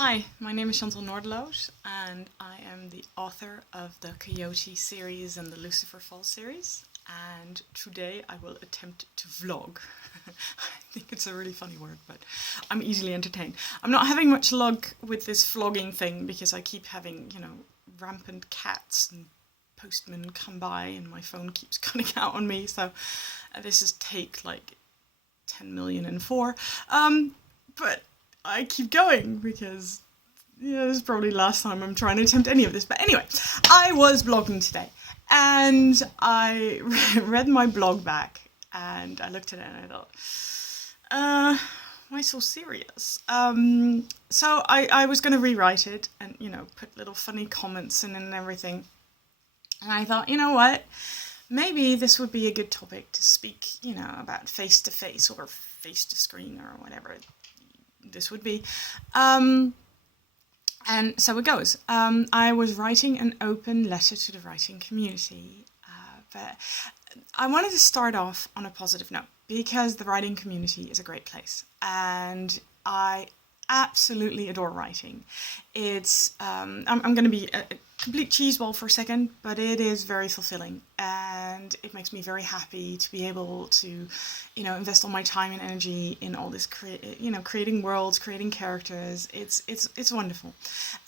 Hi, my name is Chanti and I am the author of the Coyote series and the Lucifer Falls series. And today I will attempt to vlog. I think it's a really funny word, but I'm easily entertained. I'm not having much luck with this vlogging thing because I keep having, rampant cats and postmen come by and my phone keeps cutting out on me. So this is take like 10 million and 4. But I keep going because, this is probably the last time I'm trying to attempt any of this. But anyway, I was blogging today and I read my blog back and I looked at it and I thought, why so serious? So I was going to rewrite it and, put little funny comments in and everything. And I thought, you know what? Maybe this would be a good topic to speak, about face-to-face or face-to-screen or whatever this would be. And so it goes. I was writing an open letter to the writing community, but I wanted to start off on a positive note because the writing community is a great place and I absolutely adore writing. It's I'm going to be a complete cheeseball for a second, but it is very fulfilling and it makes me very happy to be able to, invest all my time and energy in all this, creating worlds, creating characters. It's wonderful,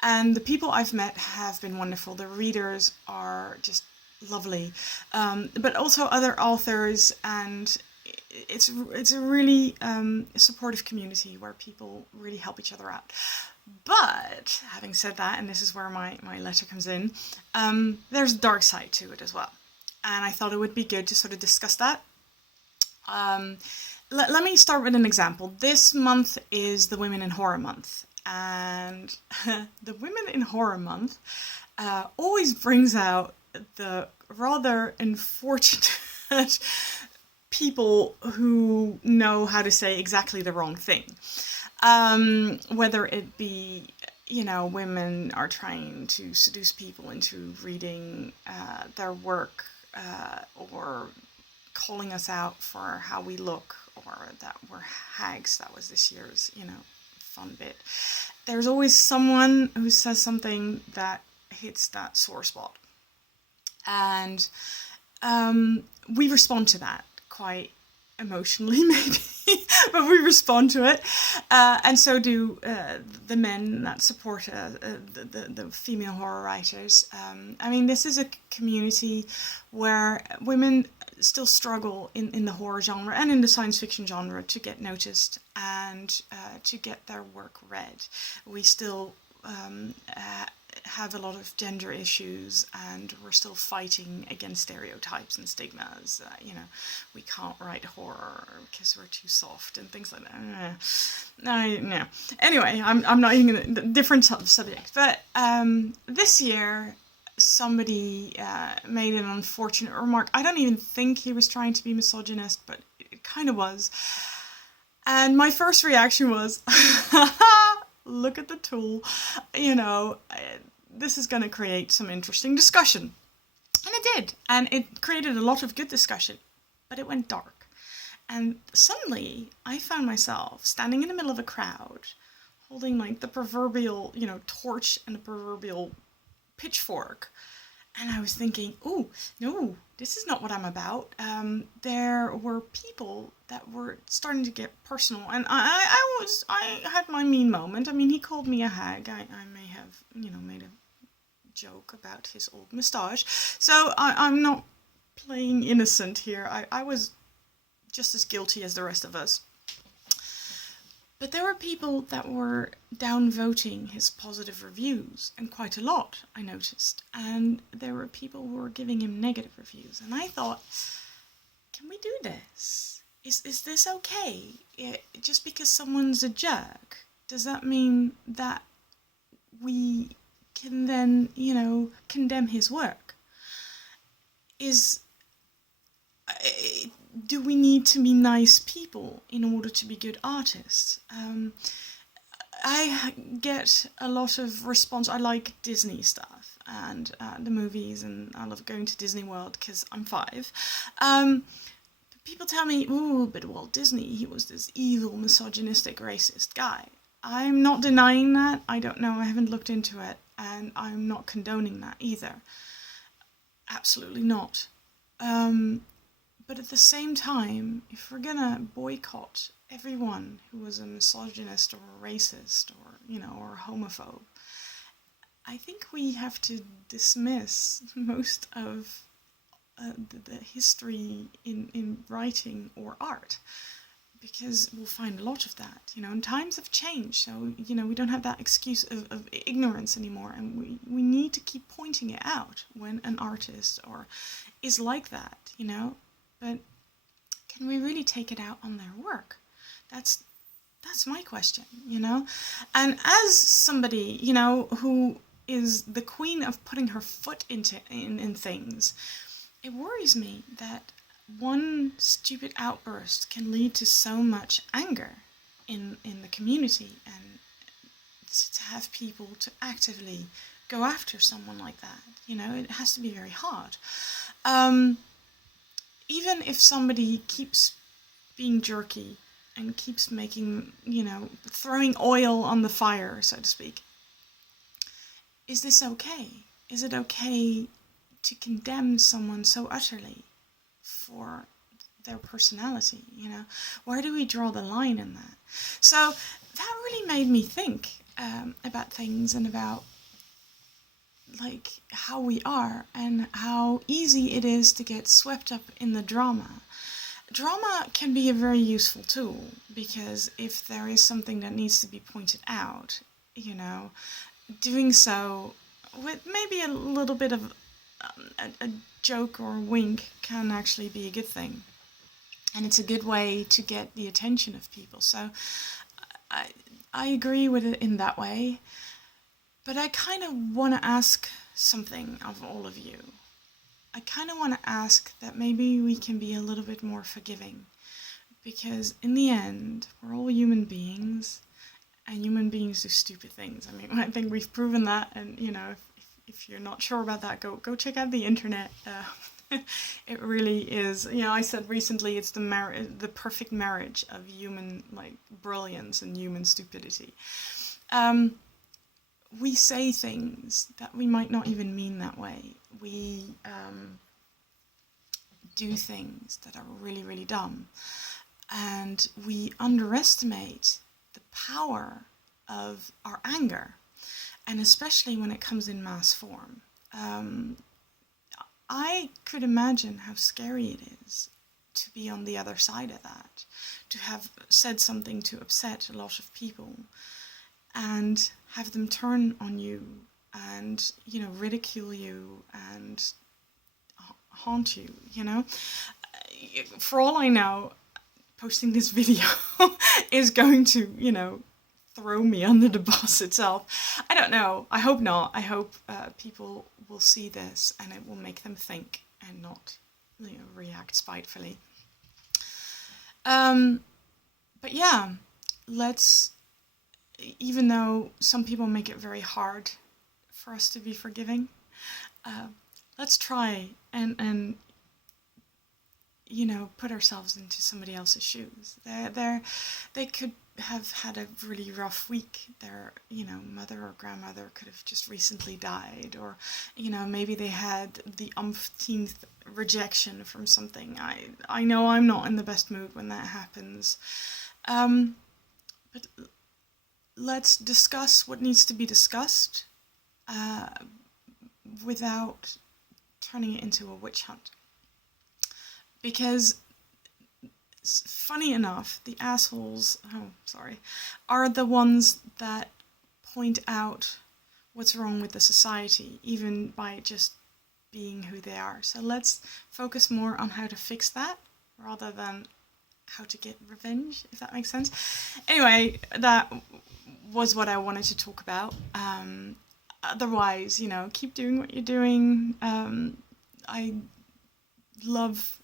and the people I've met have been wonderful. The readers are just lovely, but also other authors, and it's a really supportive community where people really help each other out. But having said that, and this is where my letter comes in, there's a dark side to it as well. And I thought it would be good to sort of discuss that. Let me start with an example. This month is the Women in Horror Month. And the Women in Horror Month always brings out the rather unfortunate people who know how to say exactly the wrong thing. Whether it be, women are trying to seduce people into reading their work, or calling us out for how we look, or that we're hags. That was this year's, fun bit. There's always someone who says something that hits that sore spot. And we respond to that quite emotionally, maybe, but we respond to it, and so do the men that support the female horror writers. This is a community where women still struggle in the horror genre and in the science fiction genre to get noticed and to get their work read. We still have a lot of gender issues, and we're still fighting against stereotypes and stigmas. We can't write horror because we're too soft and things like that. No. Anyway, I'm not even in a different subject. But this year, somebody made an unfortunate remark. I don't even think he was trying to be misogynist, but it kind of was. And my first reaction was, look at the tool, this is going to create some interesting discussion. And it did. And it created a lot of good discussion, but it went dark. And suddenly I found myself standing in the middle of a crowd, holding like the proverbial, torch and the proverbial pitchfork. And I was thinking, oh, no, this is not what I'm about. There were people that were starting to get personal. And I had my mean moment. He called me a hag. I may have, made a joke about his old moustache. So I'm not playing innocent here. I was just as guilty as the rest of us. But there were people that were downvoting his positive reviews, and quite a lot, I noticed. And there were people who were giving him negative reviews. And I thought, can we do this? Is this okay? Just because someone's a jerk, does that mean that we can then, condemn his work? Do we need to be nice people in order to be good artists? I get a lot of response. I like Disney stuff and the movies, and I love going to Disney World because I'm 5. People tell me, oh, but Walt Disney, he was this evil, misogynistic, racist guy. I'm not denying that. I don't know. I haven't looked into it, and I'm not condoning that either. Absolutely not. But at the same time, if we're gonna boycott everyone who was a misogynist or a racist or, or a homophobe, I think we have to dismiss most of the history in writing or art, because we'll find a lot of that, and times have changed, so, we don't have that excuse of ignorance anymore, and we need to keep pointing it out when an artist or is like that, but can we really take it out on their work? That's my question, and as somebody, who is the queen of putting her foot in things, it worries me that one stupid outburst can lead to so much anger in the community, and to have people to actively go after someone like that, it has to be very hard. Even if somebody keeps being jerky and keeps making, throwing oil on the fire, so to speak, is this okay? Is it okay to condemn someone so utterly for their personality, Where do we draw the line in that? So that really made me think about things, and about like how we are, and how easy it is to get swept up in the drama. Drama can be a very useful tool, because if there is something that needs to be pointed out, doing so with maybe a little bit of a joke or a wink can actually be a good thing. And it's a good way to get the attention of people. So I agree with it in that way. But I kind of want to ask something of all of you. I kind of want to ask that maybe we can be a little bit more forgiving. Because in the end, we're all human beings. And human beings do stupid things. I mean, I think we've proven that. And, if you're not sure about that, go check out the internet. It really is. I said recently it's the perfect marriage of human brilliance and human stupidity. We say things that we might not even mean that way. We do things that are really, really dumb, and we underestimate the power of our anger. And especially when it comes in mass form. I could imagine how scary it is to be on the other side of that, to have said something to upset a lot of people, and have them turn on you, and, ridicule you, and haunt you, For all I know, posting this video is going to, throw me under the bus itself. I don't know. I hope not. I hope people will see this and it will make them think and not, react spitefully. But yeah, even though some people make it very hard for us to be forgiving, let's try and put ourselves into somebody else's shoes. They could have had a really rough week. Their, mother or grandmother could have just recently died, or, maybe they had the umpteenth rejection from something. I know I'm not in the best mood when that happens. But let's discuss what needs to be discussed, without turning it into a witch hunt. Because, funny enough, the assholes, are the ones that point out what's wrong with the society, even by just being who they are. So let's focus more on how to fix that, rather than how to get revenge, if that makes sense. Anyway, that was what I wanted to talk about. Otherwise, keep doing what you're doing. I love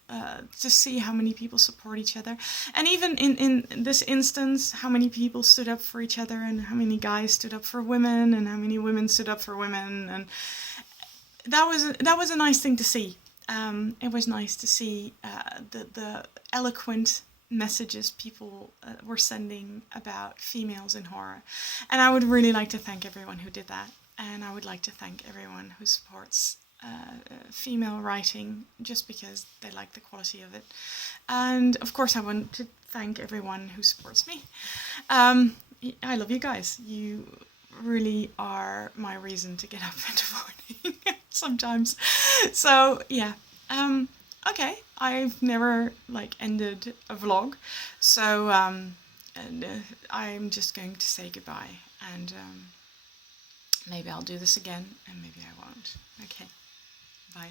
to see how many people support each other, and even in this instance, how many people stood up for each other, and how many guys stood up for women, and how many women stood up for women, and that was a nice thing to see. It was nice to see the eloquent messages people were sending about females in horror. And I would really like to thank everyone who did that. And I would like to thank everyone who supports female writing just because they like the quality of it. And of course, I want to thank everyone who supports me. I love you guys. You really are my reason to get up in the morning sometimes. So yeah. Okay, I've never ended a vlog, so I'm just going to say goodbye, and maybe I'll do this again, and maybe I won't. Okay, bye.